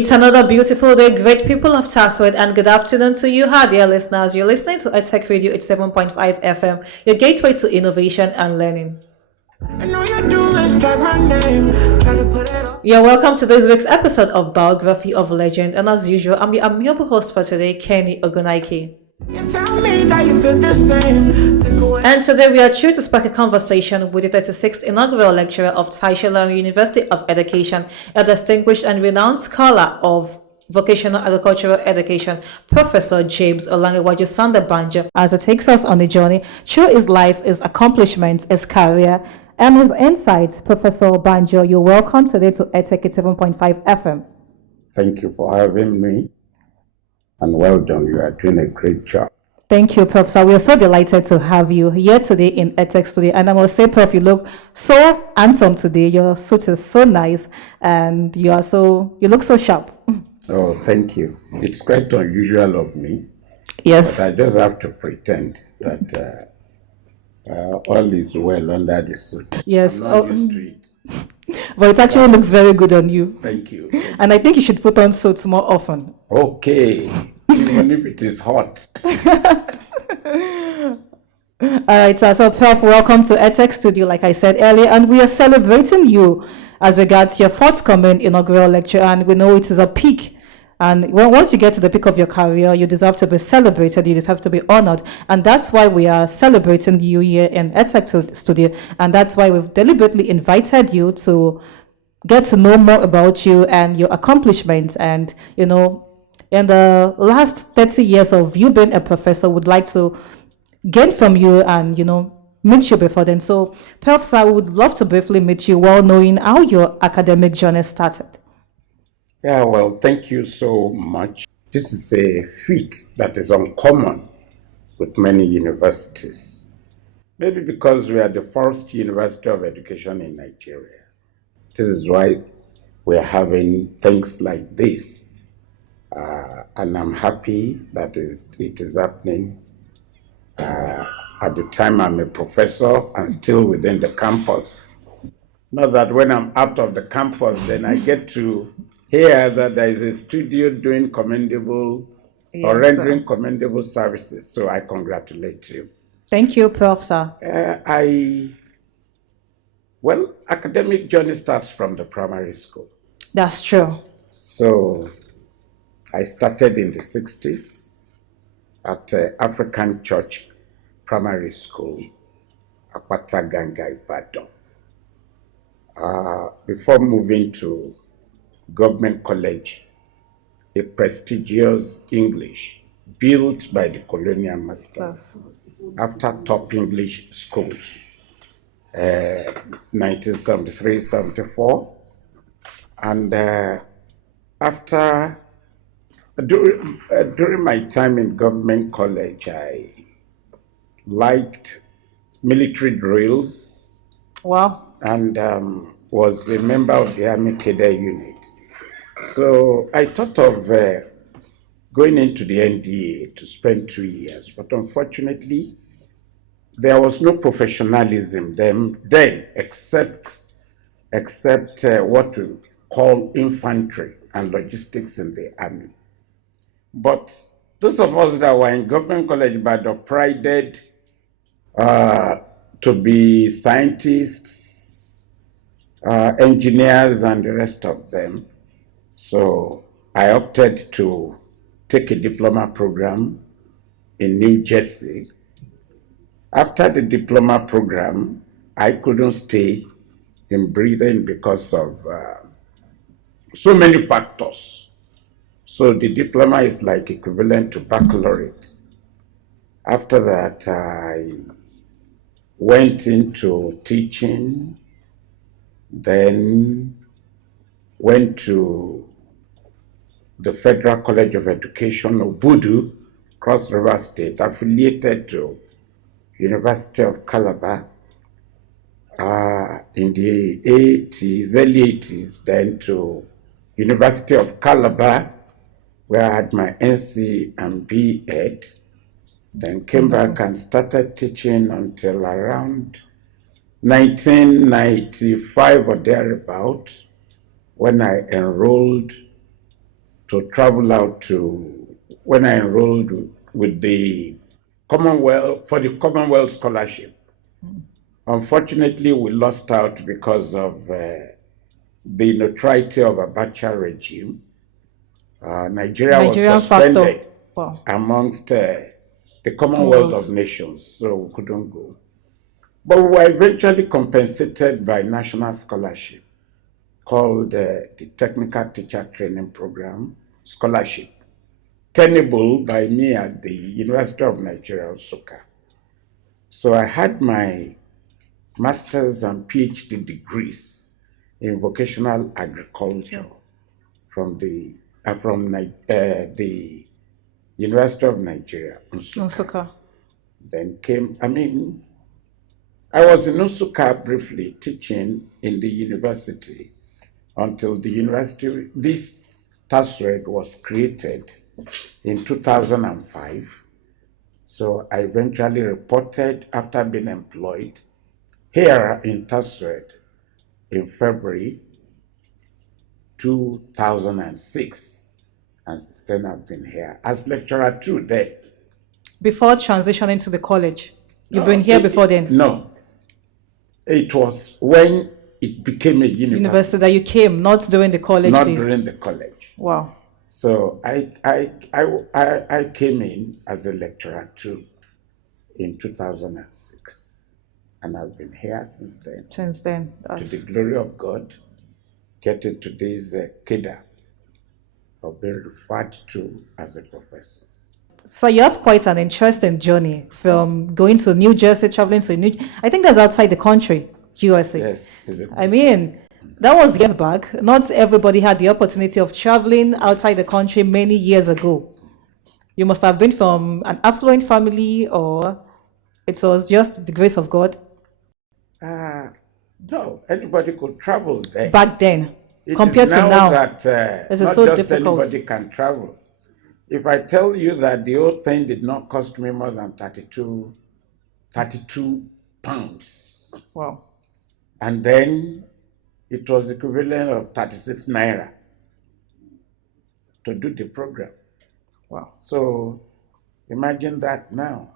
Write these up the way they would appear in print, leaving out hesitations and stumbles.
It's another beautiful day, great people of Taswed, and good afternoon to you, our dear listeners. You're listening to EdTech Radio 87.5 FM, your gateway to innovation and learning. And all you do is try my name, try to put it on. You're welcome to this week's episode of Biography of Legend, and as usual, I'm your amiable host for today, Kenny Ogunaike. And today we are here to spark a conversation with the 36th inaugural lecturer of Taishala University of Education, a distinguished and renowned scholar of vocational agricultural education, Professor James Olangewaju Sanda Banjo, as it takes us on a journey through his life, his accomplishments, his career, and his insights. Professor Banjo, you're welcome today to EdTech 7.5 FM. Thank you for having me. And well done, you are doing a great job. Thank you, Prof. So we are so delighted to have you here today in EdTech Studio. And I must say, Prof, you look so handsome today. Your suit is so nice, and you look so sharp. Oh, thank you. It's quite unusual of me. Yes. But I just have to pretend that all is well under the suit. Yes. I'm not used to it. But it actually looks very good on you. Thank you. And I think you should put on suits more often. Okay. Even if it is hot. All right, sir. So, Prof, welcome to EdTech Studio, like I said earlier, and we are celebrating you as regards your forthcoming inaugural lecture, and we know it is a peak. And once you get to the peak of your career, you deserve to be celebrated, you deserve to be honored. And that's why we are celebrating you here in EdTech Studio. And that's why we've deliberately invited you to get to know more about you and your accomplishments. And, in the last 30 years of you being a professor, would like to gain from you and, meet you before then. So, Prof, I would love to briefly meet you while knowing how your academic journey started. Yeah, well, thank you so much. This is a feat that is uncommon with many universities. Maybe because we are the first university of education in Nigeria. This is why we're having things like this. And I'm happy that it is happening. At the time I'm a professor and still within the campus. Not that when I'm out of the campus, then I get to hear that there is a studio doing commendable or rendering commendable services. So I congratulate you. Thank you, Prof, sir. Academic journey starts from the primary school. That's true. So I started in the 60s at African Church Primary School, Apata Ganga, Ibadan. Before moving to Government College, a prestigious English built by the colonial masters after top English schools, 1973-74. And during my time in Government College, I liked military drills. Wow. And was a member of the Army Cadre Unit. So I thought of going into the NDA to spend 2 years, but unfortunately, there was no professionalism then except what we call infantry and logistics in the Army. But those of us that were in Government College but prided to be scientists, engineers, and the rest of them. So I opted to take a diploma program in New Jersey. After the diploma program, I couldn't stay in Britain because of so many factors. So the diploma is like equivalent to baccalaureate. After that, I went into teaching, then went to the Federal College of Education, Obudu, Cross River State, affiliated to University of Calabar in the early 80s, then to University of Calabar, where I had my NC and B.Ed, then came back and started teaching until around 1995 or thereabout, when I enrolled to travel out to, when I enrolled with the Commonwealth, for the Commonwealth Scholarship. Unfortunately, we lost out because of the notoriety of Abacha regime. Nigeria was Nigerian factor. suspended Wow. amongst the Commonwealth of Commonwealth. Nations, so we couldn't go. But we were eventually compensated by national scholarship called the Technical Teacher Training Program Scholarship, tenable by me at the University of Nigeria, Nsukka. So I had my master's and PhD degrees in vocational agriculture from the University of Nigeria, Nsukka. Nsukka. Then came, I was in Nsukka briefly teaching in the university until the university, this TASRED was created in 2005. So I eventually reported after being employed here in TASRED in February 2006. And since then I've been here as lecturer too there. Before transitioning to the college. You've No, been here before then? No. It was when it became a University that you came, not during the college not days. during the college. Wow. So I came in as a lecturer too in 2006. And I've been here since then. Since then. To the glory of God, getting to this cadre of being referred to as a professor. So you have quite an interesting journey from going to New Jersey, traveling to I think that's outside the country, USA. Yes, is it? I mean, that was years back. Not everybody had the opportunity of traveling outside the country many years ago. You must have been from an affluent family, or it was just the grace of God No, anybody could travel there. back then, It compared is to now. that This is not so just difficult. anybody can travel. If I tell you that the whole thing did not cost me more than 32 pounds, Wow. and then it was equivalent of 36 naira to do the program. Wow. So imagine that now.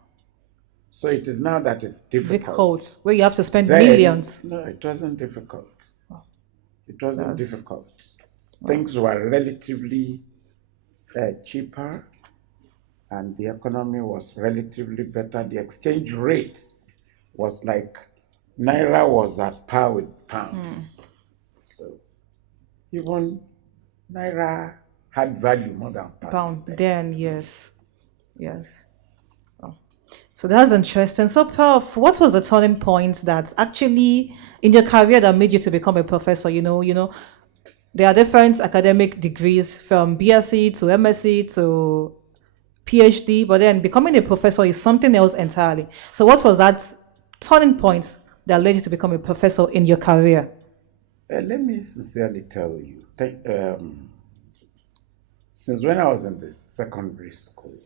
So it is now that it's difficult. Where you have to spend Then, millions. No, it wasn't difficult. It wasn't That's- difficult. Things were relatively cheaper, and the economy was relatively better. The exchange rate was like naira was at par with pounds. So even naira had value more than pounds. Then, yes. Yes. Oh. So that's interesting. So, Prof, what was the turning point that actually in your career that made you to become a professor? There are different academic degrees from BSc to MSc to PhD, but then becoming a professor is something else entirely. So, what was that turning point that led you to become a professor in your career? Let me sincerely tell you, since when I was in the secondary school,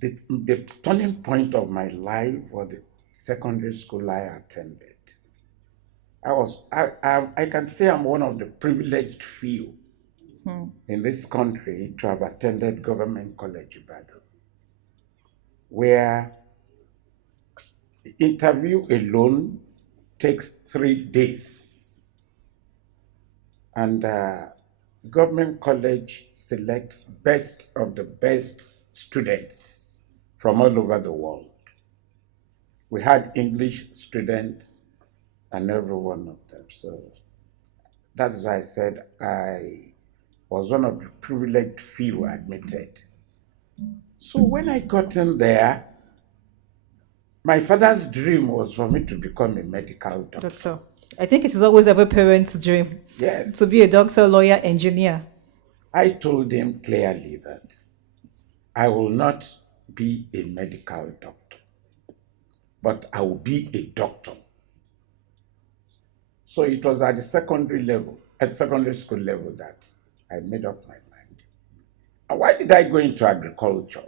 the turning point of my life was the secondary school I attended. I can say I'm one of the privileged few in this country to have attended Government College Ibadan, where the interview alone takes 3 days, and Government College selects best of the best students from all over the world. We had English students and every one of them. So that's why I said I was one of the privileged few admitted. So when I got in there, my father's dream was for me to become a medical doctor. Doctor. I think it is always every parent's dream. Yes. To be a doctor, lawyer, engineer. I told him clearly that I will not be a medical doctor, but I will be a doctor. So it was at the secondary school level that I made up my mind. And why did I go into agriculture?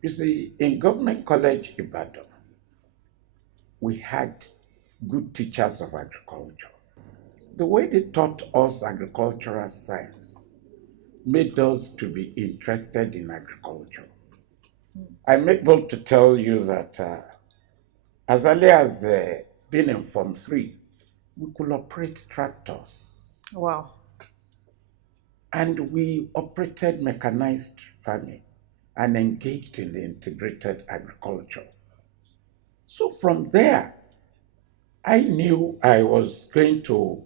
You see, in Government College Ibadan, we had good teachers of agriculture. The way they taught us agricultural science made us to be interested in agriculture. I'm able to tell you that as early as being in Form 3, we could operate tractors. Wow. And we operated mechanized farming and engaged in the integrated agriculture. So from there, I knew I was going to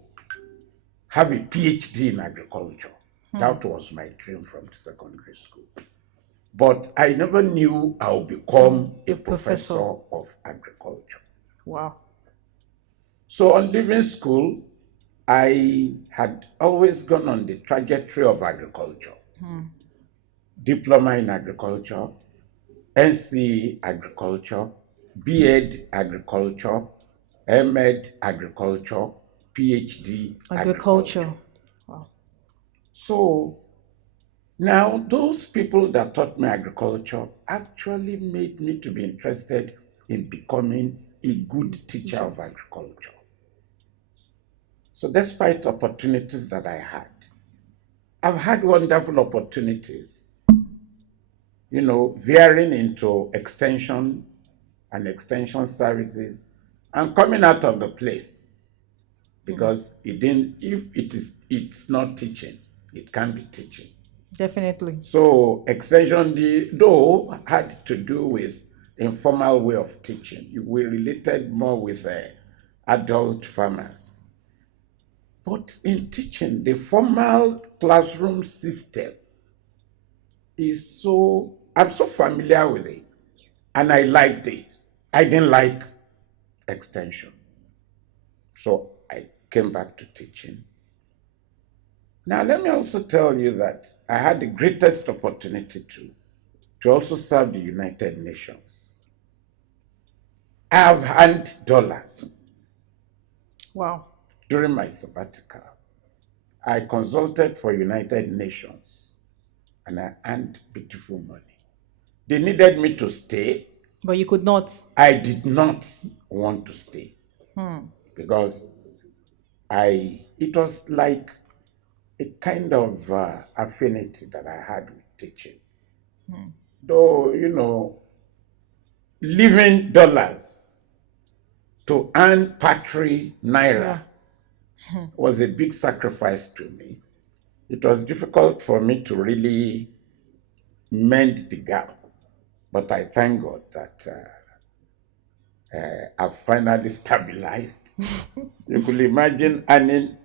have a PhD in agriculture. That was my dream from the secondary school. But I never knew I would become a professor of agriculture. Wow. So on leaving school, I had always gone on the trajectory of agriculture. Diploma in agriculture, NC agriculture, BEd agriculture, MEd agriculture, PhD agriculture. Wow. So now those people that taught me agriculture actually made me to be interested in becoming a good teacher of agriculture. So despite opportunities that I've had wonderful opportunities, veering into extension and extension services and coming out of the place because it's not teaching, it can be teaching. Definitely. So extension, though, had to do with informal way of teaching. We related more with adult farmers. But in teaching, the formal classroom system I'm so familiar with it, and I liked it. I didn't like extension. So I came back to teaching. Now, let me also tell you that I had the greatest opportunity to also serve the United Nations. I have earned dollars. Wow. During my sabbatical, I consulted for United Nations and I earned beautiful money. They needed me to stay. But you could not. I did not want to stay because it was like a kind of affinity that I had with teaching. Though, leaving dollars to earn patri naira was a big sacrifice to me. It was difficult for me to really mend the gap, but I thank God that I've finally stabilized. You could imagine earning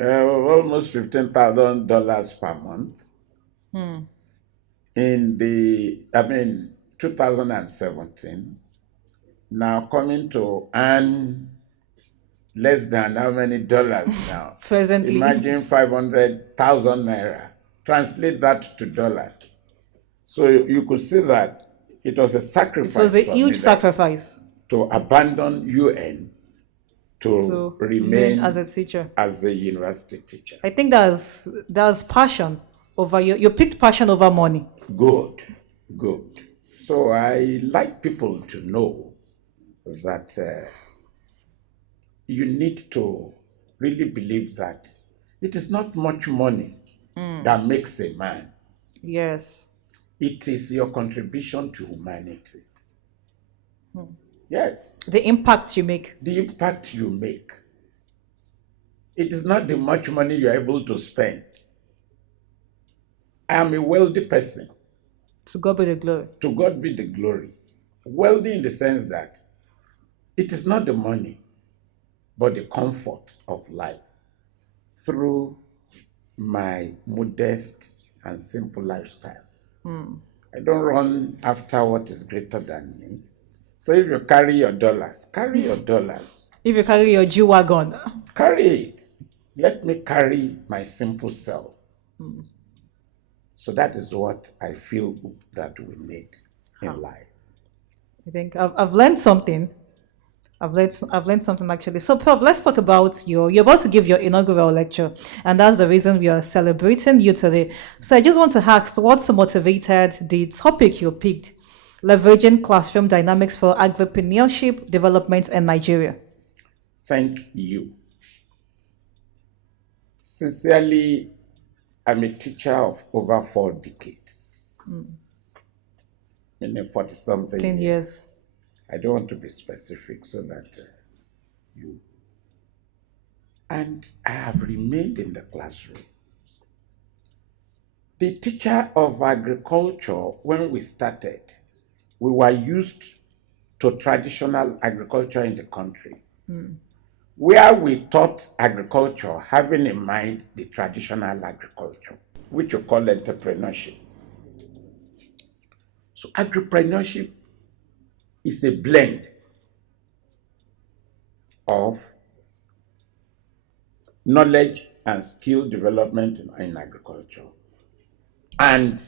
almost $15,000 per month in 2017. Now coming to earn less than how many dollars now? Presently. Imagine 500,000 naira. Translate that to dollars. So you could see that it was a sacrifice. It was a huge sacrifice to abandon UN to remain as a teacher, as a university teacher. I think that's passion over you picked passion over money. Good. So I like people to know that you need to really believe that it is not much money that makes a man. Yes. It is your contribution to humanity. Yes. The impact you make. The impact you make. It is not the much money you're able to spend. I am a wealthy person. To God be the glory. To God be the glory. Wealthy in the sense that it is not the money, but the comfort of life through my modest and simple lifestyle. I don't run after what is greater than me. So if you carry your dollars, carry your dollars. If you carry your G-Wagon, carry it. Let me carry my simple self. So that is what I feel that we need in life. I think I've learned something. I've learned something actually. So, Prof, let's talk about you're about to give your inaugural lecture, and that's the reason we are celebrating you today. So, I just want to ask, what's motivated the topic you picked, leveraging classroom dynamics for agripreneurship development in Nigeria? Thank you. Sincerely, I'm a teacher of over 4 decades, meaning 40 something 10 years. I don't want to be specific so that you. And I have remained in the classroom. The teacher of agriculture, when we started, we were used to traditional agriculture in the country, where we taught agriculture having in mind the traditional agriculture, which you call entrepreneurship. So agripreneurship is a blend of knowledge and skill development in agriculture and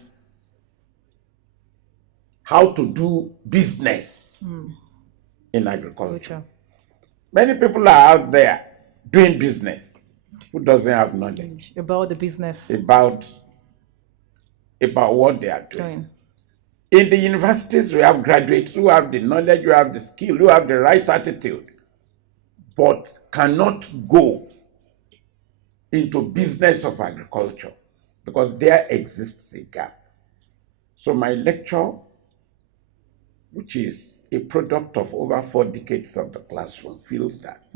how to do business in agriculture. Many people are out there doing business who doesn't have knowledge About the business. about what they are doing. In the universities, we have graduates who have the knowledge, who have the skill, who have the right attitude, but cannot go into business of agriculture because there exists a gap. So my lecture, which is a product of over 4 decades of the classroom, feels that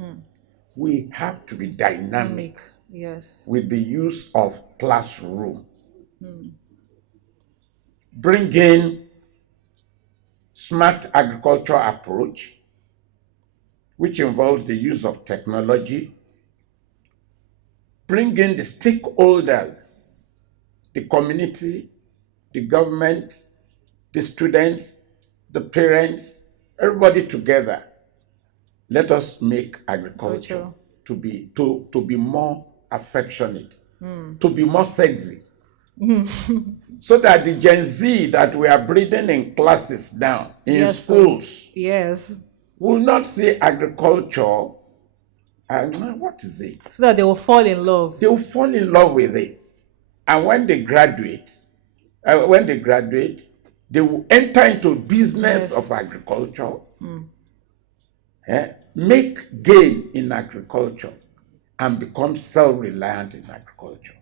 we have to be dynamic Yes. with the use of classroom. Bring in smart agriculture approach, which involves the use of technology. Bring in the stakeholders, the community, the government, the students, the parents, everybody together. Let us make agriculture to be more affectionate, to be more sexy. So that the Gen Z that we are breeding in classes now, in schools, will not see agriculture and what is it? So that they will fall in love. They will fall in love with it. And when they graduate, they will enter into business of agriculture, make gain in agriculture, and become self-reliant in agriculture.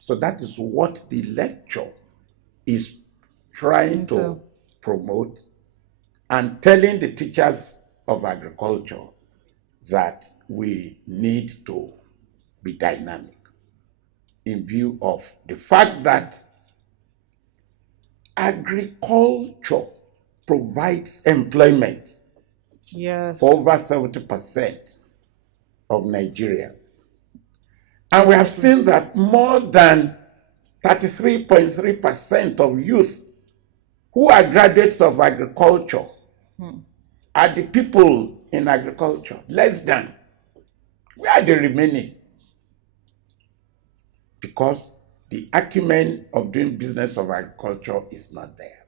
So that is what the lecture is trying to promote and telling the teachers of agriculture that we need to be dynamic in view of the fact that agriculture provides employment for over 70% of Nigerians. And we have seen that more than 33.3% of youth who are graduates of agriculture are the people in agriculture. Less than. Where are the remaining? Because the acumen of doing business of agriculture is not there.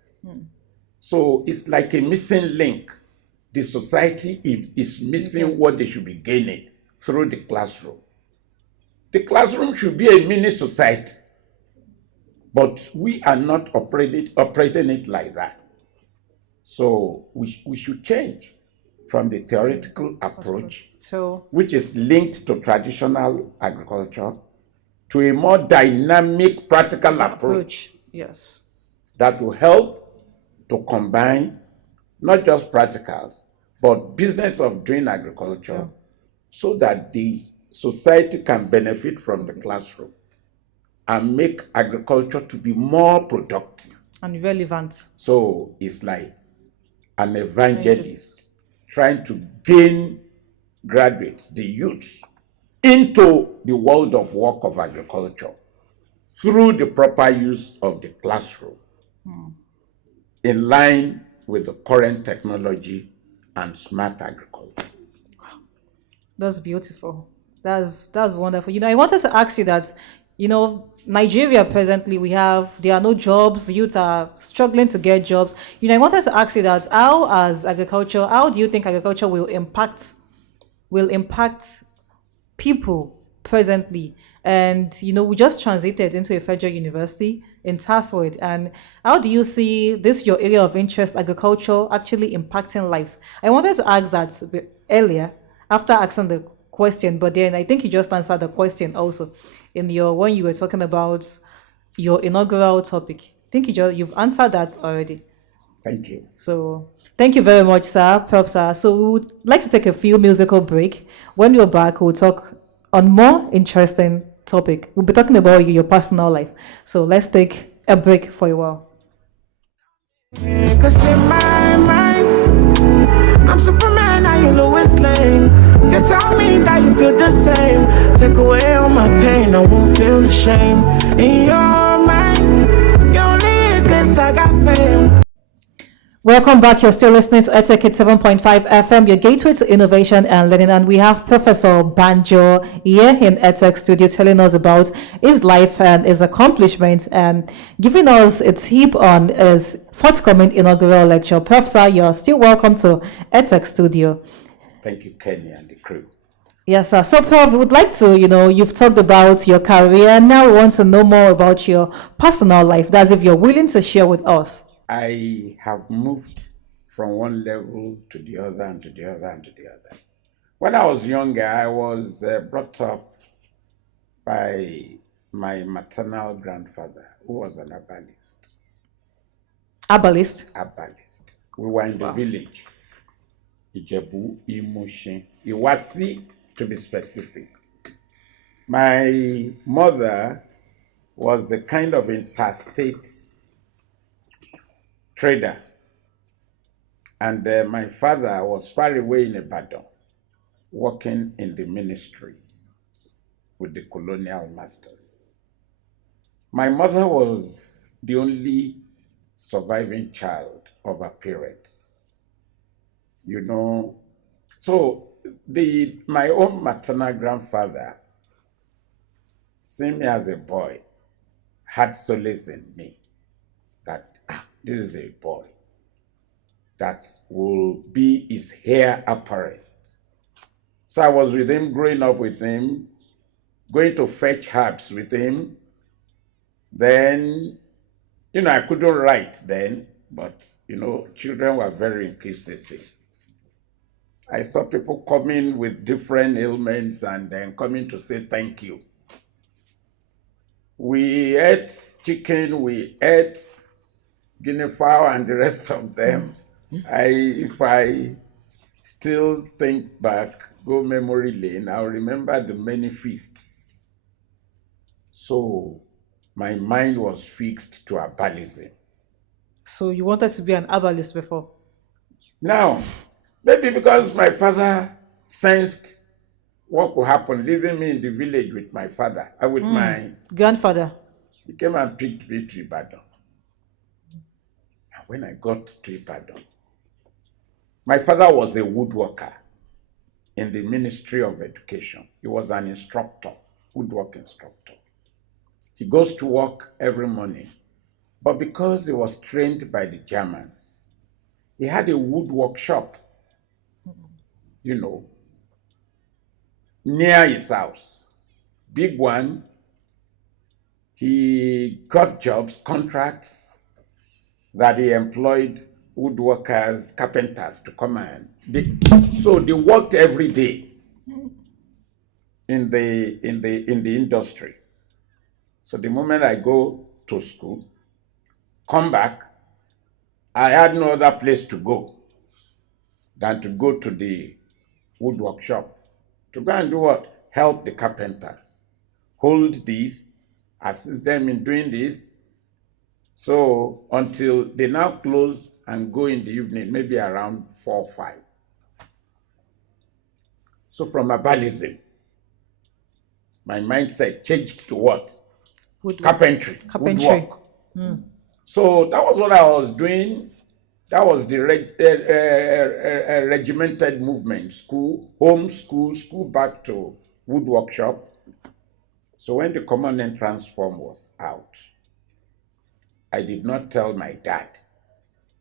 So it's like a missing link. The society is missing what they should be gaining through the classroom. The classroom should be a mini society, but we are not operating it like that. So we should change from the theoretical approach, which is linked to traditional agriculture, to a more dynamic practical approach. Yes. That will help to combine not just practicals, but business of doing agriculture, so that the society can benefit from the classroom and make agriculture to be more productive and relevant. So it's like an evangelist trying to gain graduates, the youths, into the world of work of agriculture through the proper use of the classroom in line with the current technology and smart agriculture. That's beautiful. That's wonderful. I wanted to ask you that, Nigeria presently there are no jobs, youth are struggling to get jobs. I wanted to ask you that how do you think agriculture will impact people presently? And we just transited into a federal university in Taswood, and how do you see this, your area of interest, agriculture, actually impacting lives? I wanted to ask that earlier after asking the question, but then I think you just answered the question also when you were talking about your inaugural topic. I think you've answered that already. Thank you. So thank you very much, sir, Prof. Sir. So we would like to take a few musical break. When we're back, we'll talk on more interesting topic. We'll be talking about your personal life. So let's take a break for a while. Cause in my mind, I'm Superman, I you Lois Lane. You tell me that you feel the same. Take away all my pain, I won't feel the shame. In your mind, you only guess I got fame. Welcome back. You're still listening to EdTech 7.5 FM, your gateway to innovation and learning. And we have Professor Banjo here in EdTech Studio telling us about his life and his accomplishments and giving us a tip on his forthcoming inaugural lecture. Professor, you're still welcome to EdTech Studio. Thank you, Kenny and the crew. Yes, sir. So, Prof, we would like to, you've talked about your career. Now we want to know more about your personal life. That's if you're willing to share with us. I have moved from one level to the other and to the other and to the other. When I was younger, I was brought up by my maternal grandfather, who was an herbalist. Herbalist? Herbalist. We were in the village, Ijebu, Imoshin, Iwasi, to be specific. My mother was a kind of interstate trader. And my father was far away in Ibadan, working in the ministry with the colonial masters. My mother was the only surviving child of her parents. So my own maternal grandfather, seeing me as a boy, had solace in me that this is a boy that will be his heir apparent. So I was with him, growing up with him, going to fetch herbs with him. Then, I couldn't write then, but, children were very inquisitive. I saw people coming with different ailments and then coming to say thank you. We ate chicken, we ate guinea fowl and the rest of them. If I still think back, go memory lane, I'll remember the many feasts. So my mind was fixed to herbalism. So you wanted to be an herbalist before? Now, maybe because my father sensed what could happen, leaving me in the village with my father, with my grandfather. He came and picked me to Ibadan. And when I got to Ibadan, my father was a woodworker in the Ministry of Education. He was an instructor, woodwork instructor. He goes to work every morning. But because he was trained by the Germans, he had a woodwork shop, near his house. Big one. He got jobs, contracts that he employed woodworkers, carpenters to come and so they worked every day in the industry. So the moment I go to school, come back, I had no other place to go than to go to the woodwork shop to go and do what? Help the carpenters, hold this, assist them in doing this. So until they now close and go in the evening, maybe around 4 or 5. So from herbalism, my mindset changed to what? Carpentry. Woodwork. So that was what I was doing. That was the regimented movement, school, home, school back to woodwork shop. So when the common entrance form was out, I did not tell my dad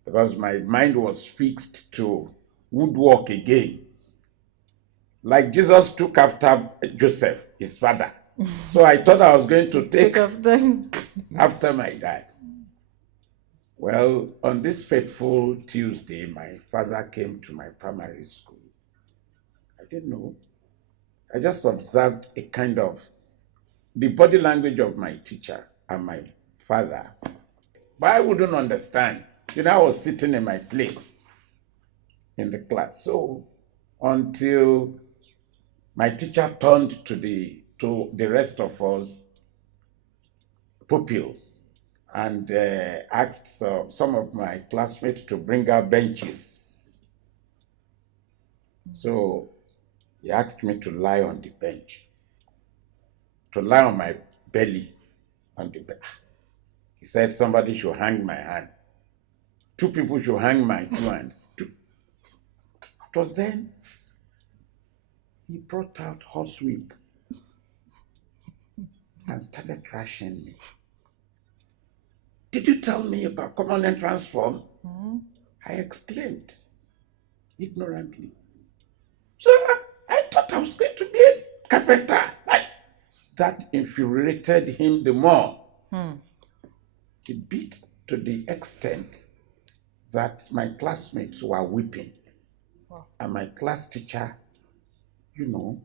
because my mind was fixed to woodwork again. Like Jesus took after Joseph, his father. So I thought I was going to take after my dad. Well, on this fateful Tuesday, my father came to my primary school. I didn't know. I just observed a kind of the body language of my teacher and my father. But I wouldn't understand. I was sitting in my place in the class. So until my teacher turned to the rest of us pupils and asked some of my classmates to bring out benches. So he asked me to lie on the bench, to lie on my belly on the bench. He said somebody should hang my hand. 2 people should hang my 2 hands. It was then he brought out horsewhip and started thrashing me. Did you tell me about common entrance form? I exclaimed ignorantly. So I thought I was going to be a carpenter. That infuriated him the more. He beat to the extent that my classmates were weeping. And my class teacher, didn't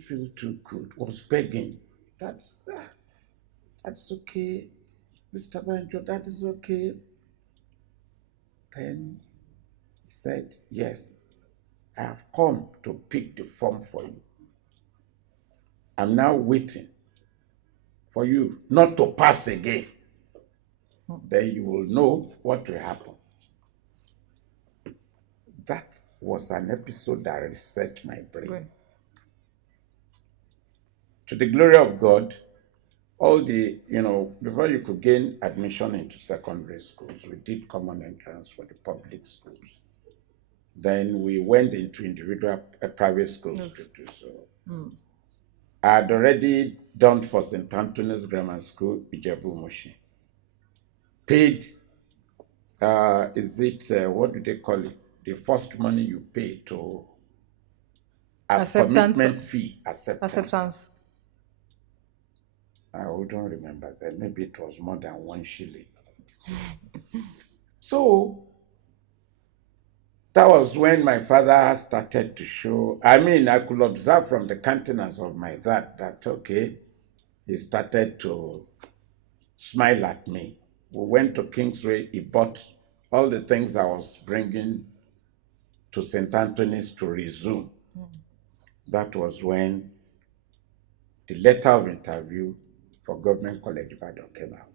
feel too good, was begging. That's okay, Mr. Banjo, that is okay. Then he said, yes, I have come to pick the form for you. I'm now waiting for you not to pass again. Then you will know what will happen. That was an episode that reset my brain. Right. To the glory of God, all the, before you could gain admission into secondary schools, we did common entrance for the public schools. Then we went into individual private schools to do so. I had already done for St. Anthony's Grammar School, Ijebu-Moshi. Paid, what do they call it? The first money you pay to, as commitment fee, acceptance. I wouldn't remember that. Maybe it was more than 1 shilling. So that was when my father started to show. I could observe from the countenance of my dad that, okay, he started to smile at me. We went to Kingsway. He bought all the things I was bringing to St. Anthony's to resume. That was when the letter of interview for Government College Banjo came out.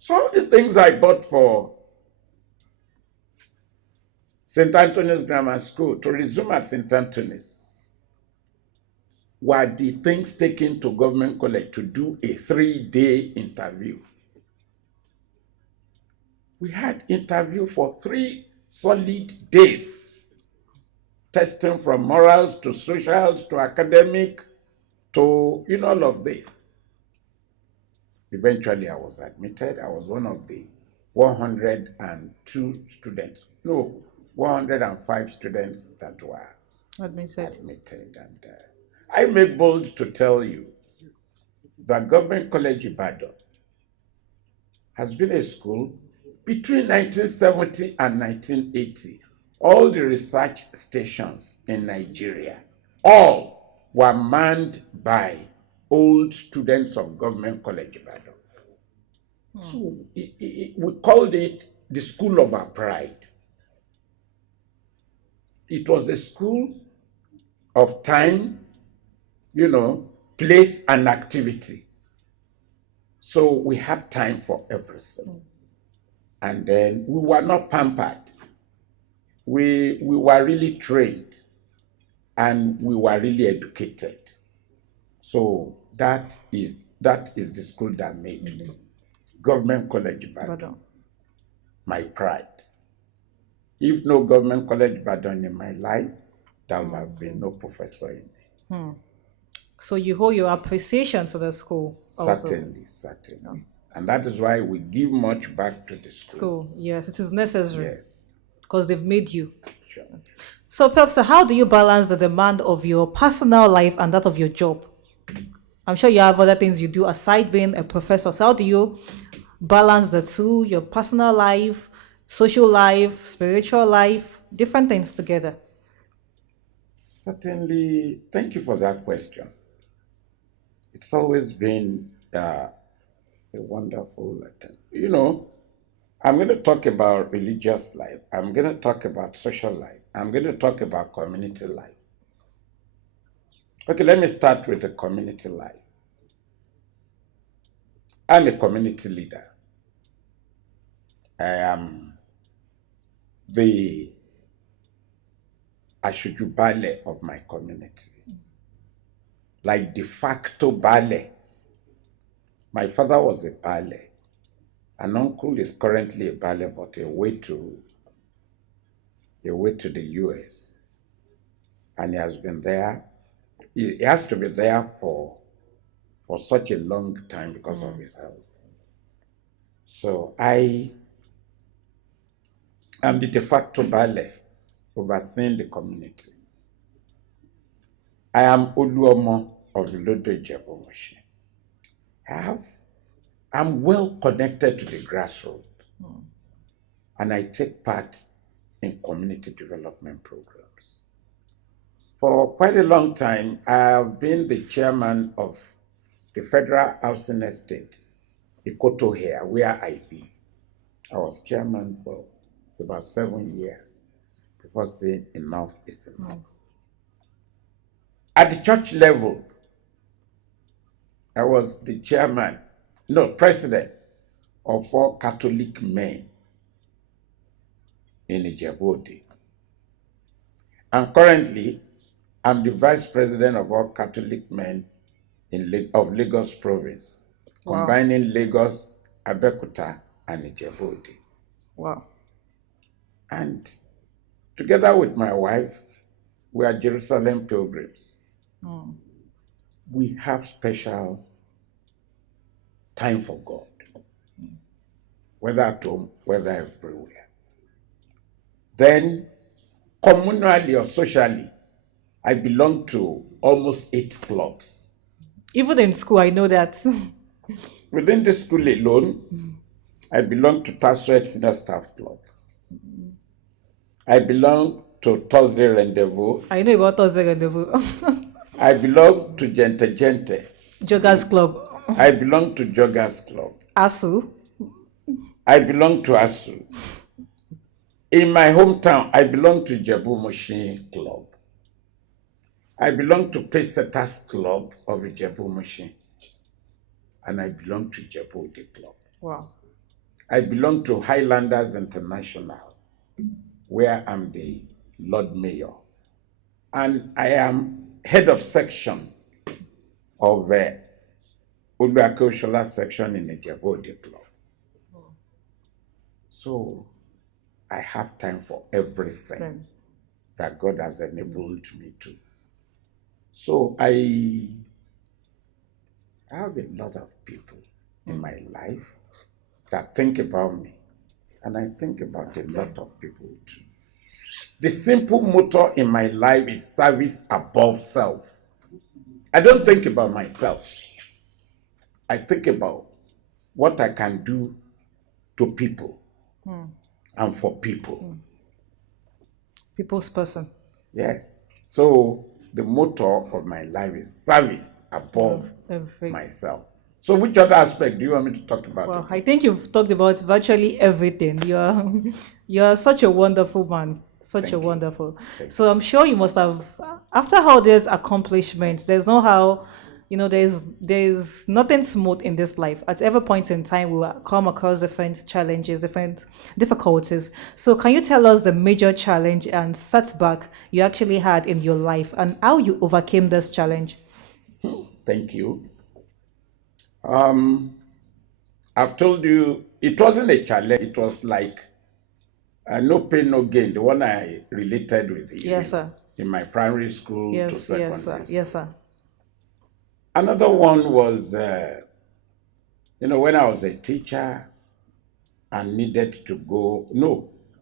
So all the things I bought for St. Anthony's Grammar School to resume at St. Anthony's were the things taken to Government College to do a 3-day interview. We had interview for 3 solid days, testing from morals to socials to academic to all of this. Eventually, I was admitted. I was one of the 102 students. No, 105 students that were admitted. And I make bold to tell you that Government College Ibadan has been a school between 1970 and 1980. All the research stations in Nigeria, all were manned by old students of Government College Ibadan. So we called it the School of Our Pride. It was a school of time, place and activity. So we had time for everything. And then we were not pampered. We were really trained and we were really educated. So that is the school that made me. Government College Ibadan, my pride. If no Government College Ibadan in my life, there would have been no professor in me. So you hold your appreciation to the school also. Certainly. And that is why we give much back to the school. Yes, it is necessary. Yes. Because they've made you. Sure. So, Prof, how do you balance the demand of your personal life and that of your job? I'm sure you have other things you do aside being a professor. So how do you balance the two, your personal life, social life, spiritual life, different things together? Certainly. Thank you for that question. It's always been a wonderful attempt. You know, I'm going to talk about religious life. I'm going to talk about social life. I'm going to talk about community life. Okay, let me start with the community life. I'm a community leader. I am the Ashuju Bale of my community, like de facto Bale. My father was a Bale. An uncle is currently a Bale, but away to the US. And he has been there. He has to be there for such a long time because of his health. So I am the de facto Bale overseeing the community. I am Oluomo of Lodo Ijebu-Moshi. I'm well connected to the grassroots, and I take part in community development programs. For quite a long time, I have been the chairman of the Federal Housing Estate, Ikoto here, where I live. I was chairman for about 7 years before saying enough is enough. At the church level, I was the president of 4 Catholic men in Ijebu-Ode. And currently, I'm the vice president of all Catholic men of Lagos province, combining Lagos, Abeokuta, and Ijebu-Ode. Wow. And together with my wife, we are Jerusalem pilgrims. We have special time for God, whether at home, whether everywhere. Then, communally or socially, I belong to almost 8 clubs. Even in school, I know that. Within the school alone, I belong to Taswet Senior Staff Club. I belong to Thursday Rendezvous. I know about Thursday Rendezvous. I belong to Gente Gente. Joggers Club. I belong to Joggers Club. ASU. I belong to ASU. In my hometown, I belong to Ijebu-Moshi Club. I belong to Pesetas Club of Ijebu-Moshi. And I belong to Ijebu-Ode Club. Wow. I belong to Highlanders International, where I'm the Lord Mayor. And I am head of section of Oluwake Oshola section in Ijebu-Ode Club. So I have time for everything that God has enabled me to. So I have a lot of people in my life that think about me, and I think about a lot of people too. The simple motto in my life is service above self. I don't think about myself. I think about what I can do to people and for people. People's person. Yes. So the motto of my life is service above myself. So which other aspect do you want me to talk about? Well, I think you've talked about virtually everything. You're such a wonderful man. Such a wonderful. So I'm sure you must have, after all these accomplishments, there's no how, there's nothing smooth in this life. At every point in time, we will come across different challenges, different difficulties. So can you tell us the major challenge and setback you actually had in your life and how you overcame this challenge? Thank you. I've told you, it wasn't a challenge. It was like no pain, no gain. The one I related with you. Yes, sir. In my primary school to secondary school. Yes, sir. Another one was, when I was a teacher and needed to go,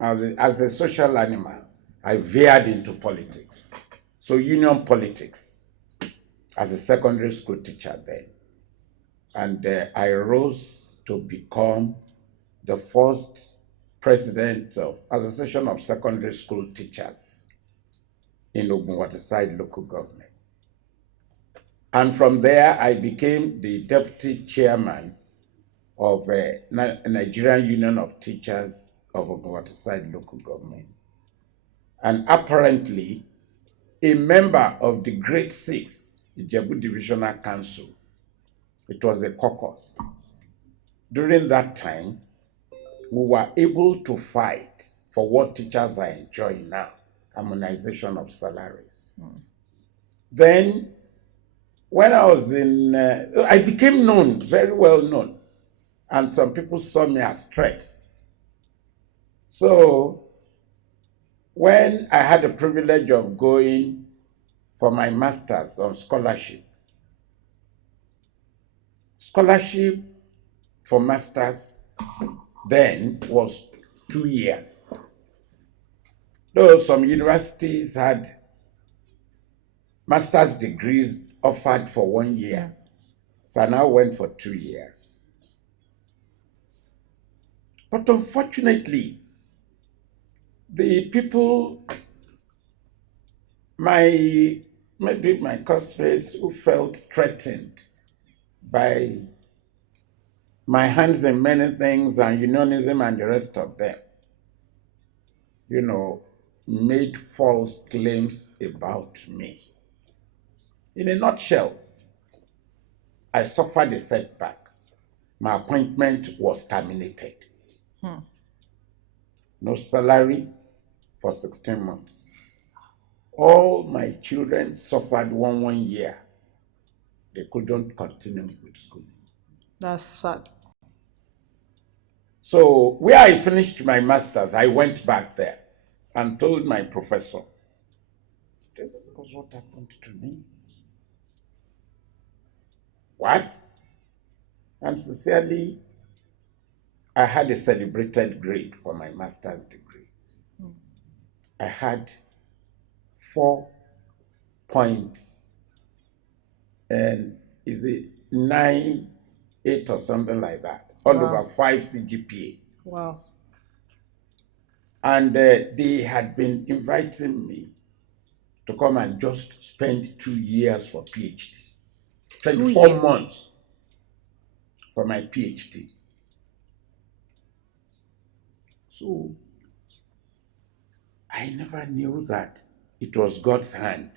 as a social animal, I veered into politics. So union politics as a secondary school teacher then. And I rose to become the first president of Association of Secondary School Teachers in Ogunwaterside local government. And from there, I became the deputy chairman of Nigerian Union of Teachers of Ogunwaterside local government. And apparently, a member of the Grade 6 Ijebu Divisional Council. It was a caucus. During that time, we were able to fight for what teachers are enjoying now, harmonization of salaries. Then, when I was I became known, very well known, and some people saw me as threats. So, when I had the privilege of going for my master's on scholarship for master's then was 2 years. Though some universities had master's degrees offered for 1 year. So I now went for 2 years. But unfortunately, the people, maybe my classmates who felt threatened by my hands in many things and unionism and the rest of them, made false claims about me. In a nutshell, I suffered a setback. My appointment was terminated. No salary for 16 months. All my children suffered one year. They couldn't continue with school. That's sad. So where I finished my master's, I went back there and told my professor, this was what happened to me. What? And sincerely, I had a celebrated grade for my master's degree. I had 4 points, and is it 9, 8 or something like that, all over 5 CGPA. Wow. And they had been inviting me to come and just spend 2 years for PhD. 24 months for my PhD. So I never knew that it was God's hand.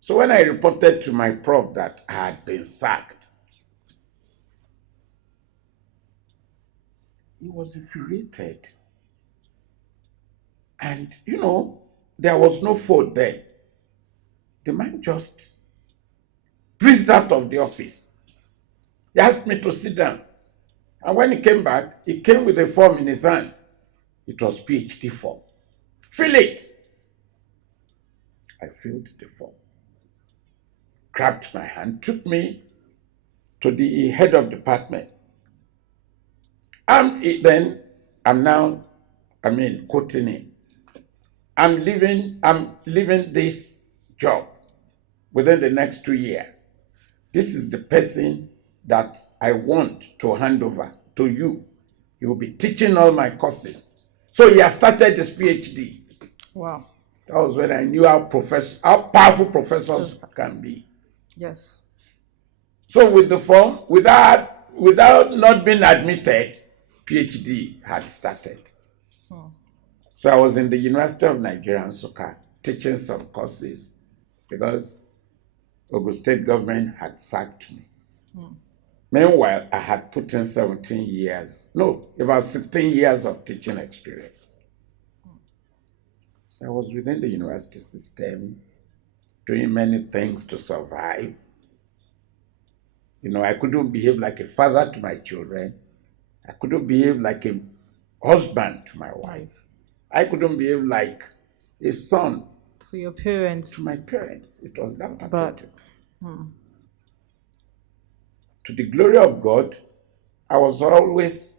So when I reported to my prof that I had been sacked, he was infuriated. And, there was no fault there. The man just breezed out of the office. He asked me to sit down. And when he came back, he came with a form in his hand. It was PhD form. Fill it. I filled the form. Grabbed my hand, took me to the head of department. I'm quoting him. I'm leaving this job within the next 2 years. This is the person that I want to hand over to you. You will be teaching all my courses. So he has started his PhD. Wow. That was when I knew how powerful professors can be. Yes. So with the form, without not being admitted, PhD had started. So I was in the University of Nigeria, Nsukka, teaching some courses because Ogun State government had sacked me. Meanwhile, I had put in about 16 years of teaching experience. So I was within the university system, doing many things to survive. I couldn't behave like a father to my children. I couldn't behave like a husband to my wife. I couldn't behave like a son to your parents. To my parents. It was that pathetic. To the glory of God, I was always,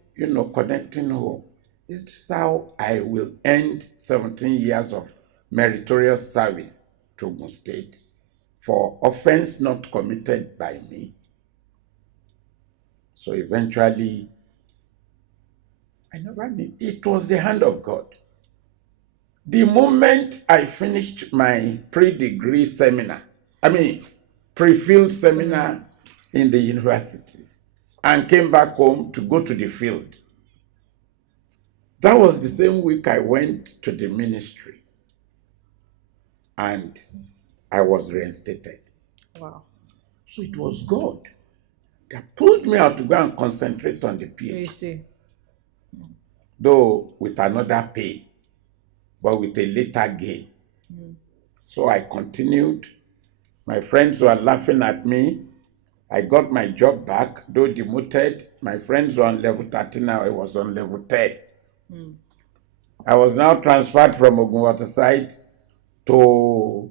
connecting home. Is this how I will end 17 years of meritorious service to Ogun State for offense not committed by me? So eventually, I never knew. It was the hand of God. The moment I finished my pre-degree pre-field seminar in the university and came back home to go to the field. That was the same week I went to the ministry and I was reinstated. Wow. So it was God that pulled me out to go and concentrate on the PhD. PhD. Though with another pay, but with a later gain. So I continued. My friends were laughing at me. I got my job back, though demoted. My friends were on level 13, I was on level 10. I was now transferred from Ogunwater side to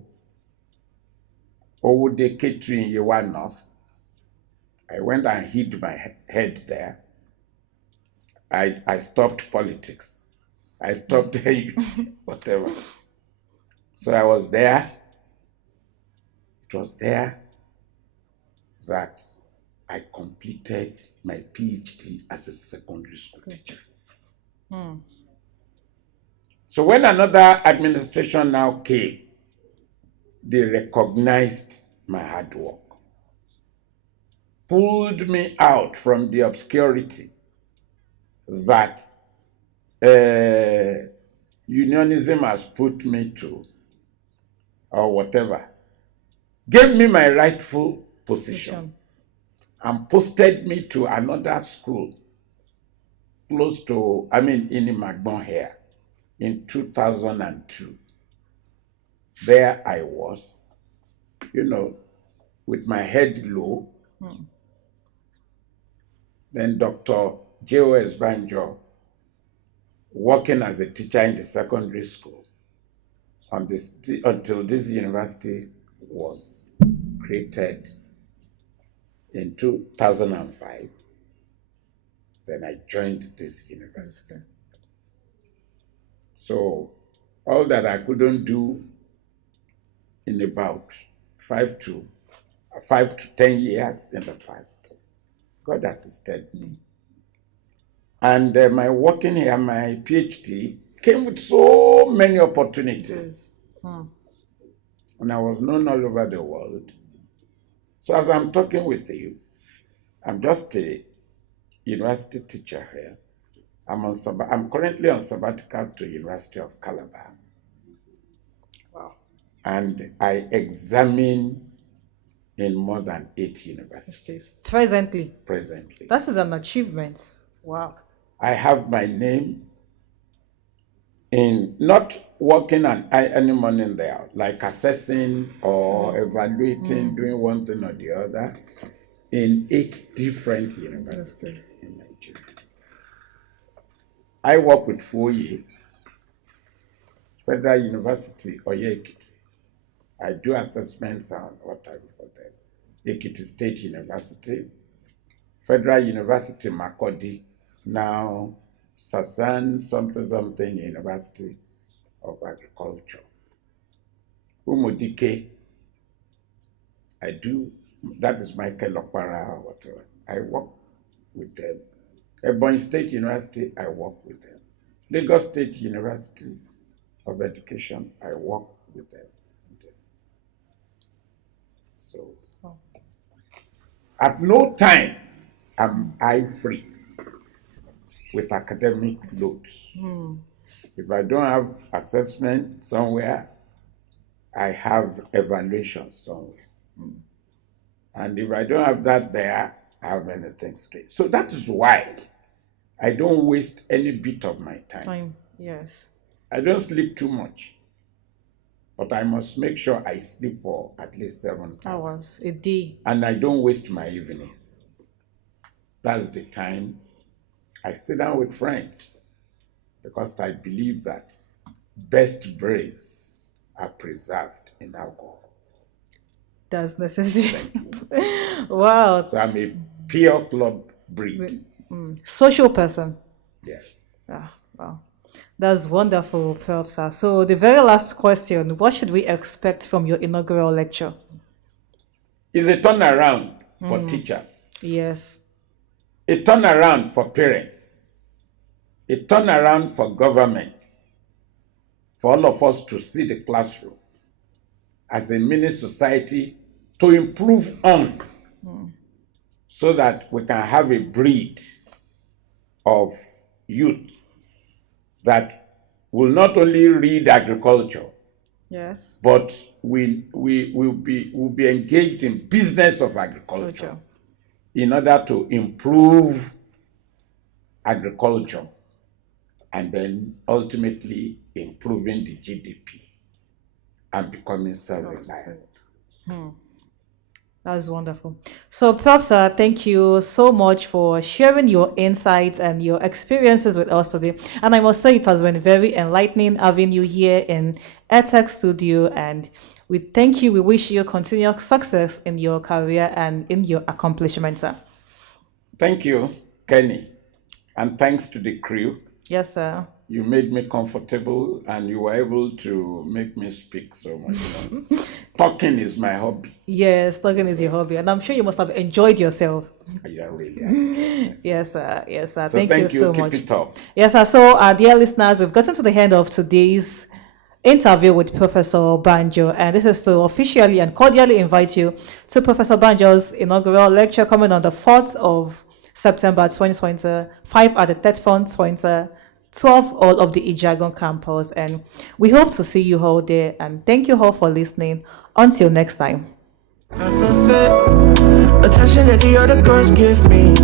Owode Ketu in Yewa North. I went and hid my head there. I stopped politics. I stopped youth, whatever. So I was there. It was there that I completed my PhD as a secondary school teacher. So when another administration now came, they recognized my hard work, pulled me out from the obscurity that unionism has put me to, or whatever, gave me my rightful position and posted me to another school close to, in Imagbon here in 2002. There I was, with my head low. Then Dr. J.O.S. Banjo, working as a teacher in the secondary school until this university was created in 2005. Then I joined this university. So all that I couldn't do in about 5 to 10 years in the past, God assisted me. And my working here, my PhD, came with so many opportunities. And I was known all over the world. So as I'm talking with you, I'm just a university teacher here. I'm currently on sabbatical to University of Calabar. Wow. And I examine in more than 8 universities. Presently. That is an achievement. Wow. I have my name in not working on any money in there, like assessing or evaluating, doing one thing or the other, in 8 different universities in Nigeria. I work with FOIE, Federal University, Oye-Ekiti. I do assessments on what I do for them. Ekiti State University, Federal University Makodi, now Sasan something University of Agriculture. Umudike, I do, that is Michael Okpara or whatever. I work with them. Ebonyi State University, I work with them. Lagos State University of Education, I work with them. So, at no time am I free with academic loads. If I don't have assessment somewhere, I have evaluation somewhere. And if I don't have that there, I have many things to do. So that is why I don't waste any bit of my time. Yes. I don't sleep too much, but I must make sure I sleep for at least 7 hours a day. And I don't waste my evenings. That's the time I sit down with friends, because I believe that best brains are preserved in alcohol. That's necessary. Wow. So I'm a pure club breed. Social person. Yes. Wow. That's wonderful, Prof. Sir. So the very last question, what should we expect from your inaugural lecture? It's a turnaround for teachers. Yes. A turnaround for parents. A turnaround for government. For all of us to see the classroom as a mini society to improve on, so that we can have a breed of youth that will not only read agriculture, Yes. but will be engaged in business of agriculture in order to improve agriculture and then ultimately improving the GDP and becoming self-reliant. That's wonderful. So, Prof, sir, thank you so much for sharing your insights and your experiences with us today. And I must say, it has been very enlightening having you here in EdTech Studio. And we thank you. We wish you continued success in your career and in your accomplishments, sir. Thank you, Kenny. And thanks to the crew. Yes, sir. You made me comfortable and you were able to make me speak so much. Talking is my hobby. Yes, talking is your hobby. And I'm sure you must have enjoyed yourself. Yeah, really. Yes, sir. Yes, sir. So thank you so Keep much. it up. Yes, sir. So, dear listeners, we've gotten to the end of today's interview with Professor Banjo, and this is to officially and cordially invite you to Professor Banjo's inaugural lecture coming on the 4th of September 2025 at the TEDFON 2012, all of the Ijagon campus. And we hope to see you all there. And thank you all for listening. Until next time. Attention that the other girls give me.